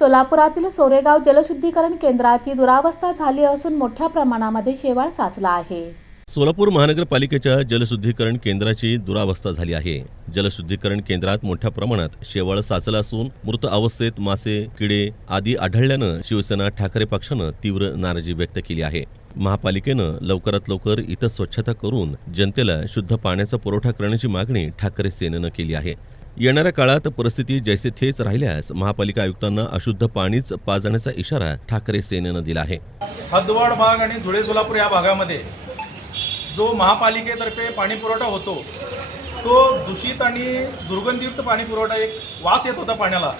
सोलापुरातील सोरेगाव जलशुद्धीकरण केंद्राची दुरावस्था झाली असून मोठ्या प्रमाणामध्ये शेवाळ साचला आहे. सोलापूर महानगरपालिकेच्या जलशुद्धीकरण केंद्राची दुरावस्था झाली आहे. जलशुद्धीकरण केंद्रात मोठ्या प्रमाणात शेवाळ साचलं असून मृत अवस्थेत मासे किडे आदी आढळल्यानं शिवसेना ठाकरे पक्षानं तीव्र नाराजी व्यक्त केली आहे. महापालिकेनं लवकरात लवकर इथं स्वच्छता करून जनतेला शुद्ध पाण्याचा पुरवठा करण्याची मागणी ठाकरे सेनेनं केली आहे. येणाऱ्या काळात परिस्थिती जैसे थेच राहिल्यास महापालिका आयुक्तांना अशुद्ध पाणीच पाजण्याचा इशारा ठाकरे सेनेनं दिला आहे. हद्दवाड भाग आणि धुळे सोलापूर या भागामध्ये जो महापालिकेतर्फे पाणी पुरवठा होतो तो दूषित आणि दुर्गंधीयुक्त पाणी पुरवठा एक वास येत होता पाण्याला.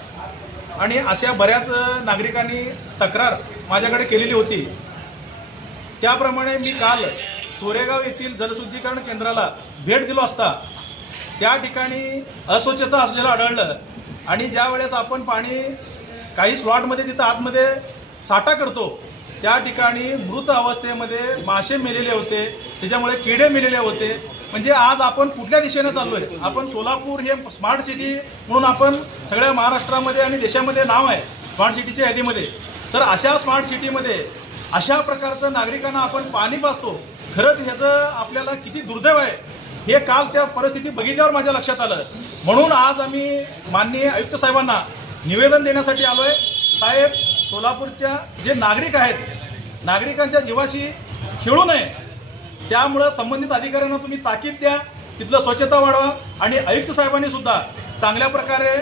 आणि अशा बऱ्याच नागरिकांनी तक्रार माझ्याकडे केलेली होती. त्याप्रमाणे मी काल सोरेगाव येथील जलशुद्धीकरण केंद्राला भेट दिलो असता त्या ठिकाणी अस्वच्छता असलेलं आढळलं. आणि ज्या वेळेस आपण पाणी काही स्लॉटमध्ये तिथं आतमध्ये साठा करतो त्या ठिकाणी मृत अवस्थेमध्ये मासे मेलेले होते. त्याच्यामुळे किडे मेलेले होते. म्हणजे आज आपण कुठल्या दिशेनं चाललो आहे आपण सोलापूर हे स्मार्ट सिटी म्हणून आपण सगळ्या महाराष्ट्रामध्ये आणि देशामध्ये नाव आहे स्मार्ट सिटीच्या यादीमध्ये. तर अशा स्मार्ट सिटीमध्ये अशा प्रकारचं नागरिकांना आपण पाणी पाजतो. खरंच ह्याचं आपल्याला किती दुर्दैव आहे. हे काल त्या परिस्थिती बघितल्यावर माझ्या लक्षात आलं. म्हणून आज आम्ही माननीय आयुक्त साहेबांना निवेदन देण्यासाठी आलो आहे साहेब सोलापूरच्या जे नागरिक आहेत नागरिकांच्या जीवाशी खेळू नये. त्यामुळं संबंधित अधिकाऱ्यांना तुम्ही ताकीद द्या तिथलं स्वच्छता वाढवा आणि आयुक्त साहेबांनी सुद्धा चांगल्या प्रकारे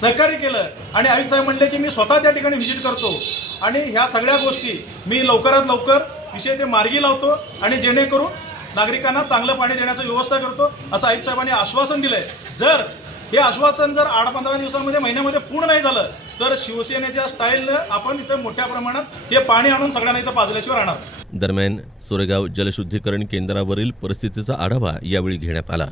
सहकार्य केलं. आणि आयुक्त साहेब म्हणले की मी स्वतः त्या ठिकाणी व्हिजिट करतो आणि ह्या सगळ्या गोष्टी मी लवकरात लवकर विषय ते मार्गी लावतो आणि जेणेकरून नागरिकांना चांगलं पाणी देण्याची व्यवस्था करतो असं आयुक्त साहेबांनी आश्वासन दिलंय. जर हे आश्वासन जर आठ पंधरा दिवसामध्ये महिन्यामध्ये पूर्ण नाही झालं तर शिवसेनेच्या स्टाईलनं आपण इथं मोठ्या प्रमाणात ते पाणी आणून सगळ्यांना इथं पाजल्याशिवाय राहणार. दरम्यान सोरेगाव जलशुद्धीकरण केंद्रावरील परिस्थितीचा आढावा यावेळी घेण्यात आला.